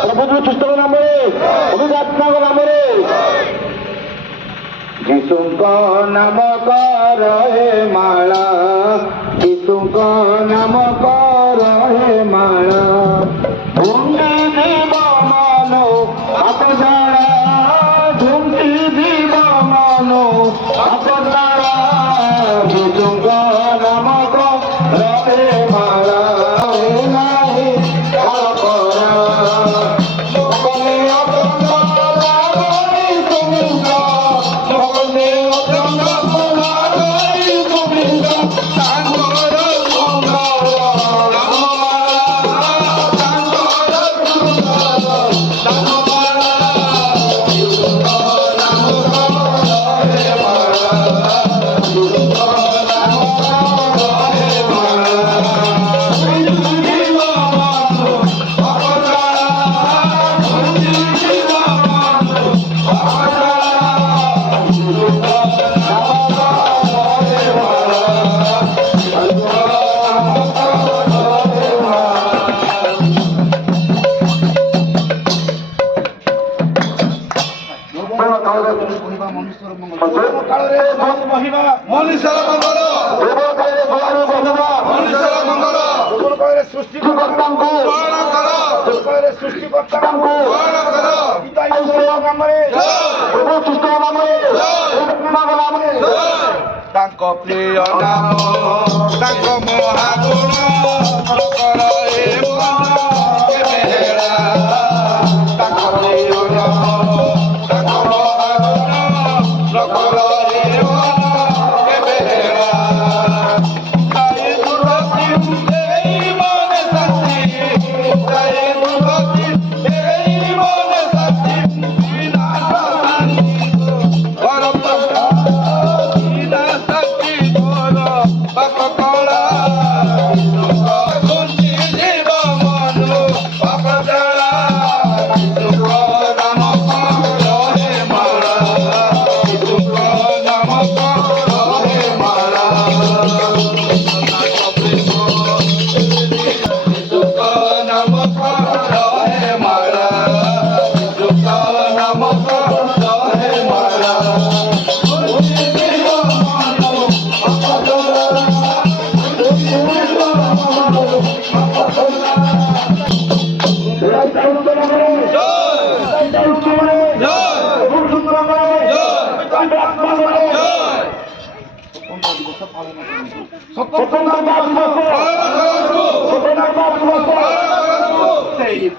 ସୁସ୍ଥ ନାମରେ ଅଭିଯାତ୍ରାଙ୍କ ନାମରେ ଯୀଶୁଙ୍କ ନାମ କର ହେ ମାଳା, ଯୀଶୁଙ୍କ ନାମ କର ହେ ମାଳା। ଝୁଣ୍ଟି ଯିବ ମନ ଆପଣାଳା, ଝୁଣ୍ଟି ଯିବ ମନ ଆପଣାଳା, ଯୀଶୁଙ୍କ ନାମ କର ହେ ମାଳା। ତାଙ୍କ ପ୍ରିୟ ନାମ, ତାଙ୍କ ମହାଗୁଣ କର ଏ ମନ କେବେ ହେଳା। ତାଙ୍କ ପ୍ରିୟ ନାମ, ତାଙ୍କ ମହାଗୁଣ କର ଏ ମନ କେବେ ହେଳା। ତାଇ ଦୁର୍ଗତି ଏଇ ମନେ ଶାନ୍ତି, ତାଇ ଦୁର୍ଗତି ଏଇ ମନେ ଶାନ୍ତି, ବିନାଶ ଶାନ୍ତି ଘର ପକା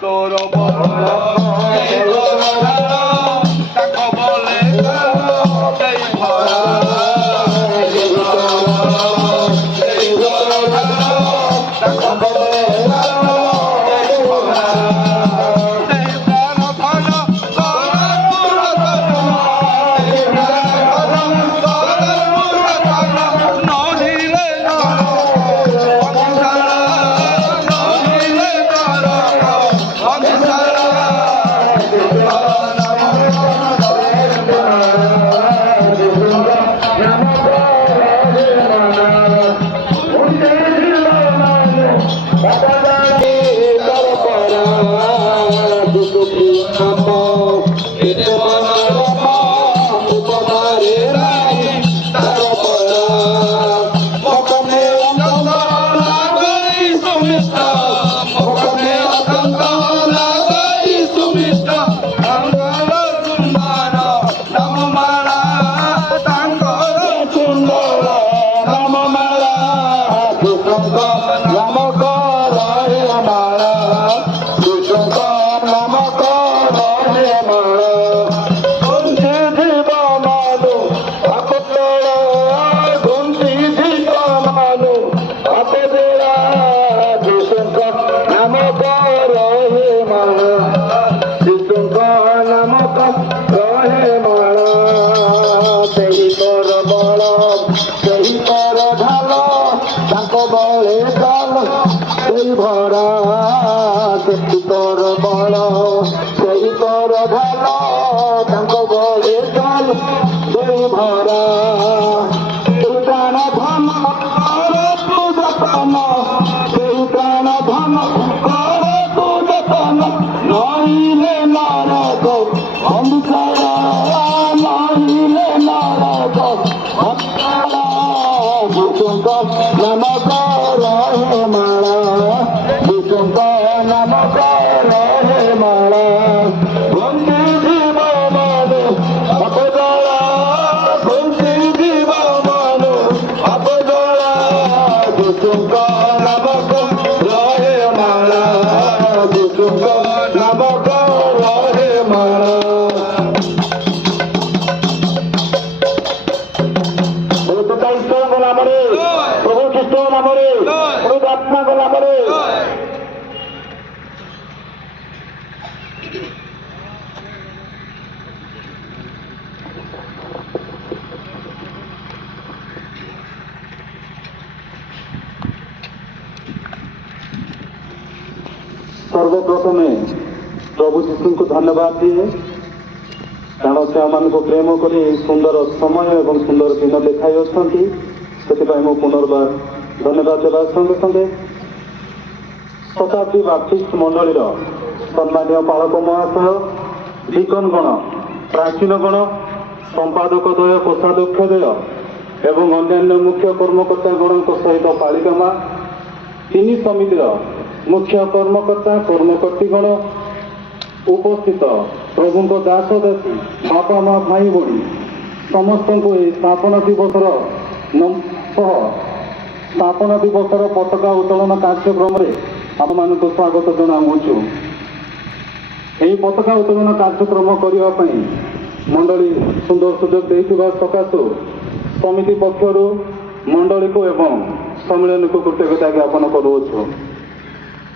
তোর তাকে বলে ভরা সেটি তোর বল সেই তোর ভালো তাঙ্ক বলে চল সেই ভরা সেই প্রাণ ধন কর তু যতন সেই প্রাণ ধন কর তু যতন নহিলে নরক অন্ধকার নহিলে নরক অন্ধকার যিশুଙ୍କ নাম কর হে মালা যিশুଙ୍କ নাম কর হে মালা বন্দি জীব মানু অপজলা বন্দি জীব মানু অপজলা যিশুଙ୍କ নাম কর হে মালা যিশুଙ୍କ নাম কর হে মালা ଈଶ୍ୱରଙ୍କ ନାମରେ ପ୍ରଭୁ ଖ୍ରୀଷ୍ଟଙ୍କ ନାମରେ ପ୍ରଭୁ ଆତ୍ମାଙ୍କ ନାମରେ ସର୍ବପ୍ରଥମେ ପ୍ରଭୁ ଯୀଶୁଙ୍କୁ ଧନ୍ୟବାଦ ଦିଏ କାରଣ ସେ ଆମମାନଙ୍କୁ ପ୍ରେମ କରି ସୁନ୍ଦର ସମୟ ଏବଂ ସୁନ୍ଦର ଦିନ ଦେଖାଇଅଛନ୍ତି ସେଥିପାଇଁ ମୁଁ ପୁନର୍ବାର ଧନ୍ୟବାଦ ଦେବା ସଙ୍ଗେ ସଙ୍ଗେ ଶତାବ୍ଦୀ ବାପ୍ଟିଷ୍ଟ ମଣ୍ଡଳୀର ସମ୍ମାନୀୟ ପାଳକ ମହାଶୟ ଡିକନଗଣ ପ୍ରାଚୀନଗଣ ସମ୍ପାଦକ ଦ୍ୱୟ କୋଷାଧ୍ୟକ୍ଷ ଦ୍ୱୟ ଏବଂ ଅନ୍ୟାନ୍ୟ ମୁଖ୍ୟ କର୍ମକର୍ତ୍ତାଗଣଙ୍କ ସହିତ ପାଳିକା ମା ତିନି ସମିତିର ମୁଖ୍ୟ କର୍ମକର୍ତ୍ତା କର୍ମକର୍ତ୍ତୀଗଣ ଉପସ୍ଥିତ ପ୍ରଭୁଙ୍କ ଦାସ ଦାସୀ ବାପା ମା ଭାଇ ଭଉଣୀ ସମସ୍ତଙ୍କୁ ଏହି ସ୍ଥାପନ ଦିବସର ସହ ସ୍ଥାପନ ଦିବସର ପତାକା ଉତ୍ତୋଳନ କାର୍ଯ୍ୟକ୍ରମରେ ଆମମାନଙ୍କୁ ସ୍ୱାଗତ ଜଣାଉଛୁ। ଏହି ପତାକା ଉତ୍ତୋଳନ କାର୍ଯ୍ୟକ୍ରମ କରିବା ପାଇଁ ମଣ୍ଡଳୀ ସୁନ୍ଦର ସୁଯୋଗ ଦେଇଥିବା ସକାଶୁ ସମିତି ପକ୍ଷରୁ ମଣ୍ଡଳୀକୁ ଏବଂ ସମ୍ମିଳନୀକୁ କୃତଜ୍ଞତା ଜ୍ଞାପନ କରୁଅଛୁ।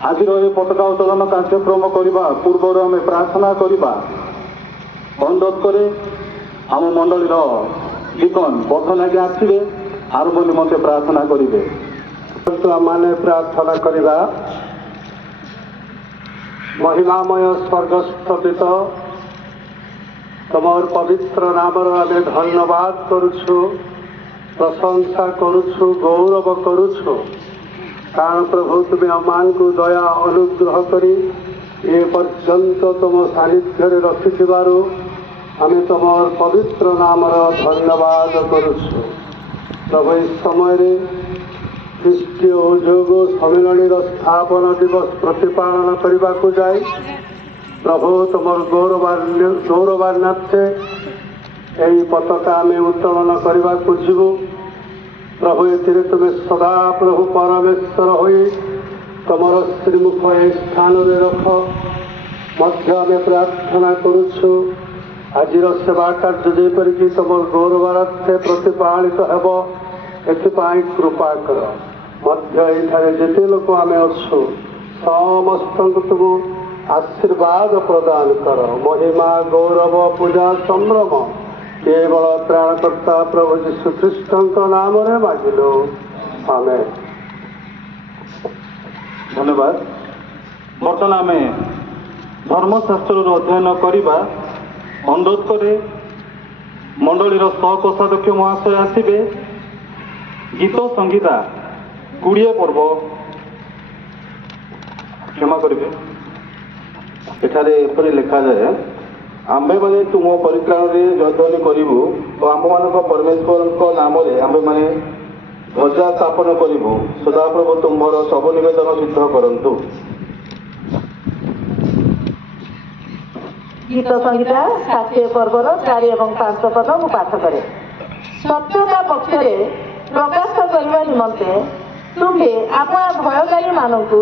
ଆଜିର ଏହି ପତାକା ଉତ୍ତୋଳନ କାର୍ଯ୍ୟକ୍ରମ କରିବା ପୂର୍ବରୁ ଆମେ ପ୍ରାର୍ଥନା କରିବା ଅନୁରୋଧ କରି ଆମ ମଣ୍ଡଳୀର ଡିକନ ବର୍ତ୍ତମାନ ଆଜ୍ଞା ଆସିବେ ଆରମ୍ଭ ନିମନ୍ତେ ପ୍ରାର୍ଥନା କରିବେ। ମାନେ ପ୍ରାର୍ଥନା କରିବା। ମହିମାମୟ ସ୍ୱର୍ଗସ୍ଥ ପିତ ତମର ପବିତ୍ର ନାମର ଆମେ ଧନ୍ୟବାଦ କରୁଛୁ, ପ୍ରଶଂସା କରୁଛୁ, ଗୌରବ କରୁଛୁ। କାରଣ ପ୍ରଭୁ ତୁମେ ଆମମାନଙ୍କୁ ଦୟା ଅନୁଗ୍ରହ କରି ଏ ପର୍ଯ୍ୟନ୍ତ ତୁମ ସାନ୍ନିଧ୍ୟରେ ରଖିଥିବାରୁ ଆମେ ତୁମର ପବିତ୍ର ନାମର ଧନ୍ୟବାଦ କରୁଛୁ। ପ୍ରଭୁ ଏ ସମୟରେ ଖ୍ରୀଷ୍ଟୀୟ ଉଦ୍ୟୋଗ ସମ୍ମିଳନୀର ସ୍ଥାପନ ଦିବସ ପ୍ରତିପାଳନ କରିବାକୁ ଯାଇ ପ୍ରଭୁ ତୁମର ଗୌରବାନ୍ୱିତ ଏହି ପତାକା ଆମେ ଉତ୍ତୋଳନ କରିବାକୁ ଯିବୁ। ପ୍ରଭୁ ଏଥିରେ ତୁମେ ସଦା ପ୍ରଭୁ ପରମେଶ୍ୱର ହୋଇ ତୁମର ଶ୍ରୀମୁଖ ଏ ସ୍ଥାନରେ ରଖ ମଧ୍ୟ ଆମେ ପ୍ରାର୍ଥନା କରୁଛୁ। ଆଜିର ସେବା କାର୍ଯ୍ୟ ଯେପରିକି ତୁମର ଗୌରବାର୍ଥେ ପ୍ରତିପାଳିତ ହେବ ଏଥିପାଇଁ କୃପା କର। ମଧ୍ୟ ଏଠାରେ ଯେତେ ଲୋକ ଆମେ ଅଛୁ ସମସ୍ତଙ୍କୁ ତୁମ ଆଶୀର୍ବାଦ ପ୍ରଦାନ କର। ମହିମା ଗୌରବ ପୂଜା ସମ୍ଭ୍ରମ କେବଳ ତ୍ରାଣକର୍ତ୍ତା ପ୍ରଭୁ ଯୀଶୁ ଖ୍ରୀଷ୍ଟଙ୍କ ନାମରେ ମାଗିଲୁ, ଆମେନ୍। ଧନ୍ୟବାଦ। ବର୍ତ୍ତମାନ ଆମେ ଧର୍ମଶାସ୍ତ୍ରର ଅଧ୍ୟୟନ କରିବା ଅନୁରୋଧ କରେ ମଣ୍ଡଳୀର ସହକୋଷାଧ୍ୟକ୍ଷ ମହାଶୟ ଆସିବେ। ଗୀତ ସଂଗୀତା 20 ପର୍ବ କ୍ଷମା କରିବେ। ଏଠାରେ ଏପରି ଲେଖାଯାଏ, ଆମ୍ଭେମାନେ ତୁମ ପରିତ୍ରାଣରେ ଜୟଧ୍ୱନି କରିବୁ ଓ ଆମ୍ଭମାନଙ୍କ ପରମେଶ୍ୱରଙ୍କ ନାମରେ ଆମ୍ଭେମାନେ ଧ୍ୱଜା ସ୍ଥାପନ କରିବୁ। ସଦାପ୍ରଭୁ ତୁମ୍ଭର ସବୁ ନିବେଦନ ସିଦ୍ଧ କରନ୍ତୁ। ଗୀତ ସଂହିତା 60 ପର୍ବର 4 ଏବଂ 5 ପଦ ମୁଁ ପାଠ କରେ। ସତ୍ୟତା ପକ୍ଷରେ ପ୍ରକାଶ କରିବା ନିମନ୍ତେ ତୁମ୍ଭେ ଆପଣା ଭୟକାରୀମାନଙ୍କୁ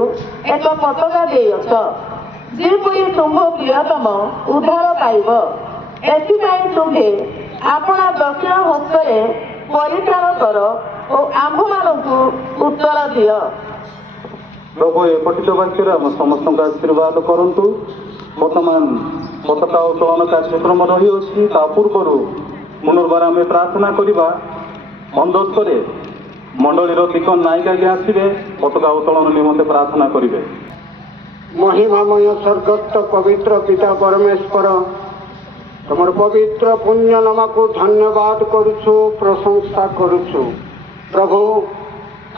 ଏକ ପତାକା ଦେଇଅଛ, ଯେପରି ତୁମ୍ଭ ପ୍ରିୟତମ ଉଦ୍ଧାର ପାଇବ। ଏଥିପାଇଁ ତୁମ୍ଭେ ଆପଣା ଦକ୍ଷିଣ ହସ୍ତରେ ପରିତ୍ରାଣ କର ଓ ଆମ୍ଭମାନଙ୍କୁ ଉତ୍ତର ଦିଅ। ପ୍ରଭୁ ଏ ପଠିତ ବାକ୍ୟରେ ଆମ ସମସ୍ତଙ୍କୁ ଆଶୀର୍ବାଦ କରନ୍ତୁ। ବର୍ତ୍ତମାନ ପତାକା ଉତ୍ତୋଳନ କାର୍ଯ୍ୟକ୍ରମ ରହିଅଛି। ତା ପୂର୍ବରୁ ପୁନର୍ବାର ଆମେ ପ୍ରାର୍ଥନା କରିବା ଅନୁରୋଧ କରେ ମଣ୍ଡଳୀର ଡିକନ ନାୟକ ଆଜ୍ଞା ଆସିବେ, ପତାକା ଉତ୍ତୋଳନ ନିମନ୍ତେ ପ୍ରାର୍ଥନା କରିବେ। ମହିମାମୟ ସ୍ୱର୍ଗସ୍ଥ ପବିତ୍ର ପିତା ପରମେଶ୍ୱର, ତୁମର ପବିତ୍ର ପୁଣ୍ୟ ନାମକୁ ଧନ୍ୟବାଦ କରୁଛୁ, ପ୍ରଶଂସା କରୁଛୁ। ପ୍ରଭୁ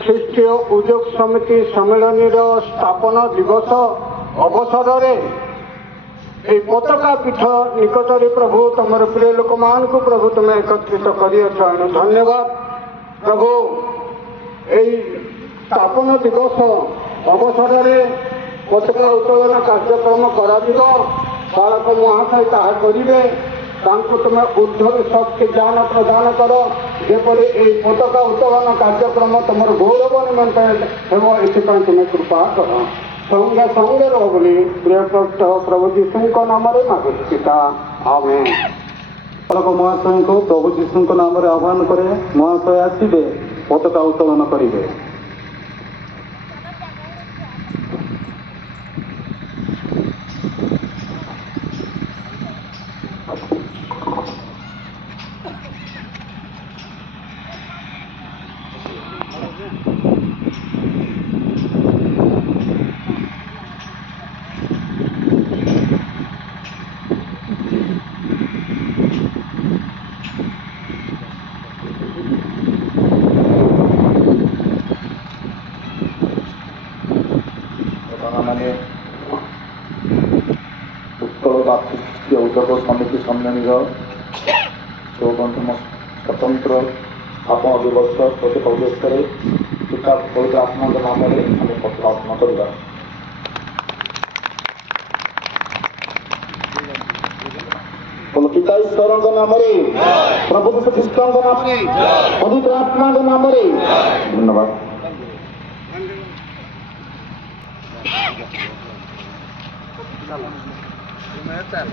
ଖ୍ରୀଷ୍ଟୀୟ ଉଦ୍ୟୋଗ ସମିତି ସମ୍ମିଳନୀର ସ୍ଥାପନ ଦିବସ ଅବସରରେ এই পতাকা পୀঠ নিকটରେ ପ୍ରଭୁ ତମର ପ୍ରିୟ ଲୋକମାନଙ୍କୁ ପ୍ରଭୁ ତୁମେ ଏକତ୍ରିତ କରିଅଛ ଏଣୁ ଧନ୍ୟବାଦ ପ୍ରଭୁ। এই ସ୍ଥାପନ ଦିବସ ଅବସରରେ ପତାକା ଉତ୍ତୋଳନ କାର୍ଯ୍ୟକ୍ରମ କରାଯିବ। ବାଳକ ମହାଶୟ ତାହା କରିବେ। ତାଙ୍କୁ ତୁମେ ଉର୍ଦ୍ଧ୍ୱ ଶକ୍ତି ଜ୍ଞାନ ପ୍ରଦାନ କର, ଯେପରି ଏହି ପତାକା ଉତ୍ତୋଳନ କାର୍ଯ୍ୟକ୍ରମ ତୁମର ଗୌରବ ନିମନ୍ତେ ହେବ, ଏଥିପାଇଁ ତୁମେ କୃପା କର। ସଙ୍ଗେ ସଙ୍ଗେ ରହ ବୋଲି ପ୍ରିୟ ଭକ୍ତ ପ୍ରଭୁ ଯୀଶୁଙ୍କ ନାମରେ ମାଗୁଛି ପିତା, ଆମେନ୍। ବାଳକ ମହାଶୟଙ୍କୁ ପ୍ରଭୁ ଯୀଶୁଙ୍କ ନାମରେ ଆହ୍ୱାନ କରେ, ମହାଶୟ ଆସିବେ, ପତାକା ଉତ୍ତୋଳନ କରିବେ। ମାନେ ଉତ୍କଳ ବାର୍ଷିକ ଉଦ୍ୟୋଗ ସମିତି ସମ୍ମିଳନୀର 54ତମ ସ୍ୱତନ୍ତ୍ର ସ୍ଥାପନ ଦିବସ ପ୍ରତି ଉଦ୍ଦେଶ୍ୟରେ ପିତା ପବିତ୍ର ଆତ୍ମାଙ୍କ ନାମରେ ଆମେ ପତାକା ଅର୍ପଣ କରିବା। ପିତା ଈଶ୍ୱରଙ୍କ ନାମରେ, ପ୍ରଭୁ ଯୀଶୁ ଖ୍ରୀଷ୍ଟଙ୍କ ନାମରେ, ପବିତ୍ର ଆତ୍ମାଙ୍କ ନାମରେ ଧନ୍ୟବାଦ। ଚାଲ